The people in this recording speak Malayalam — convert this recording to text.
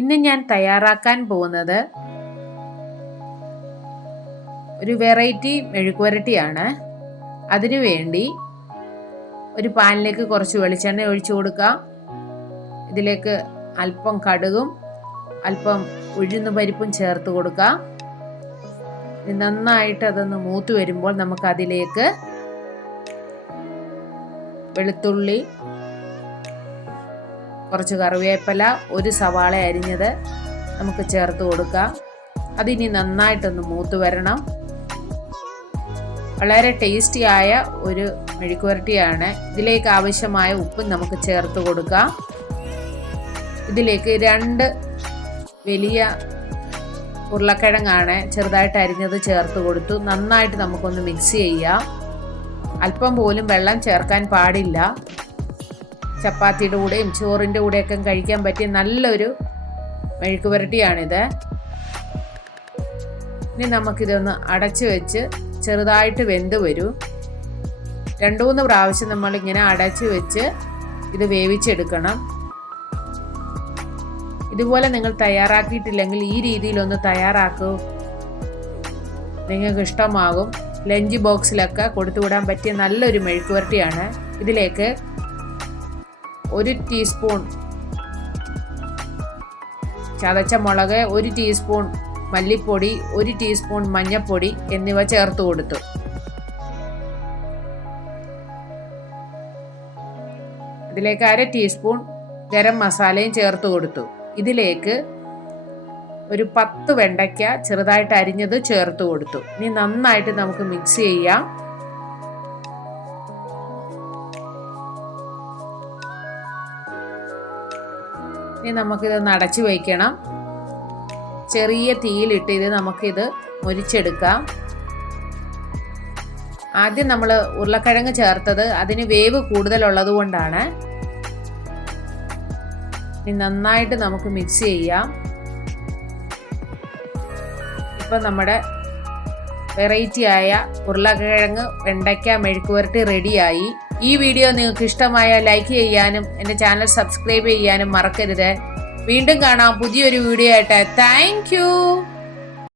ഇന്ന് ഞാൻ തയ്യാറാക്കാൻ പോകുന്നത് ഒരു വെറൈറ്റി മെഴുക്കുവരട്ടിയാണ്. അതിനു വേണ്ടി ഒരു പാനിലേക്ക് കുറച്ച് വെളിച്ചെണ്ണ ഒഴിച്ചു കൊടുക്കാം. ഇതിലേക്ക് അല്പം കടുകും അല്പം ഉഴുന്നുപരിപ്പും ചേർത്ത് കൊടുക്കാം. നന്നായിട്ട് അതൊന്ന് മൂത്ത് വരുമ്പോൾ നമുക്ക് അതിലേക്ക് വെളുത്തുള്ളി, കുറച്ച് കറിവേപ്പില, ഒരു സവാള അരിഞ്ഞത് നമുക്ക് ചേർത്ത് കൊടുക്കാം. അതിനി നന്നായിട്ടൊന്ന് മൂത്ത് വരണം. വളരെ ടേസ്റ്റിയായ ഒരു മെഴുക്കുവരട്ടിയാണ്. ഇതിലേക്ക് ആവശ്യമായ ഉപ്പും നമുക്ക് ചേർത്ത് കൊടുക്കാം. ഇതിലേക്ക് 2 വലിയ ഉരുളക്കിഴങ്ങാണ് ചെറുതായിട്ട് അരിഞ്ഞത് ചേർത്ത് കൊടുത്തു. നന്നായിട്ട് നമുക്കൊന്ന് മിക്സ് ചെയ്യാം. അല്പം പോലും വെള്ളം ചേർക്കാൻ പാടില്ല. ചപ്പാത്തിയുടെ കൂടെയും ചോറിൻ്റെ കൂടെയൊക്കെ കഴിക്കാൻ പറ്റിയ നല്ലൊരു മെഴുക്കുവരട്ടിയാണിത്. ഇനി നമുക്കിതൊന്ന് അടച്ചു വെച്ച് ചെറുതായിട്ട് വെന്ത് വരൂ. 2-3 പ്രാവശ്യം നമ്മളിങ്ങനെ അടച്ചു വെച്ച് ഇത് വേവിച്ചെടുക്കണം. ഇതുപോലെ നിങ്ങൾ തയ്യാറാക്കിയിട്ടില്ലെങ്കിൽ ഈ രീതിയിലൊന്ന് തയ്യാറാക്കൂ. നിങ്ങൾക്ക് ഇഷ്ടമാകും. ലഞ്ച് ബോക്സിലൊക്കെ കൊടുത്തുവിടാൻ പറ്റിയ നല്ലൊരു മെഴുക്കുവരട്ടിയാണ്. ഇതിലേക്ക് 1 ടീസ്പൂൺ ചതച്ച മുളക്, 1 ടീസ്പൂൺ മല്ലിപ്പൊടി, 1 ടീസ്പൂൺ മഞ്ഞൾപ്പൊടി എന്നിവ ചേർത്ത് കൊടുത്തു. ഇതിലേക്ക് 1/2 ടീസ്പൂൺ ഗരം മസാലയും ചേർത്ത് കൊടുത്തു. ഇതിലേക്ക് ഒരു 10 വെണ്ടയ്ക്ക ചെറുതായിട്ട് അരിഞ്ഞത് ചേർത്ത് കൊടുത്തു. ഇനി നന്നായിട്ട് നമുക്ക് മിക്സ് ചെയ്യാം. ഇനി നമുക്കിതൊന്ന് അടച്ചു വയ്ക്കണം. ചെറിയ തീയിലിട്ട് നമുക്കിത് മൊരിച്ചെടുക്കാം. ആദ്യം നമ്മൾ ഉരുളക്കിഴങ്ങ് ചേർത്തത് അതിന് വേവ് കൂടുതലുള്ളത് കൊണ്ടാണ്. ഇനി നന്നായിട്ട് നമുക്ക് മിക്സ് ചെയ്യാം. ഇപ്പം നമ്മുടെ വെറൈറ്റിയായ ഉരുളക്കിഴങ്ങ് വെണ്ടയ്ക്ക മെഴുക്കുവരട്ടി റെഡിയായി. ഈ വീഡിയോ നിങ്ങൾക്ക് ഇഷ്ടമായാൽ ലൈക്ക് ചെയ്യാനും എൻ്റെ ചാനൽ സബ്സ്ക്രൈബ് ചെയ്യാനും മറക്കരുത്. വീണ്ടും കാണാം പുതിയൊരു വീഡിയോ ആയിട്ട്. Thank you.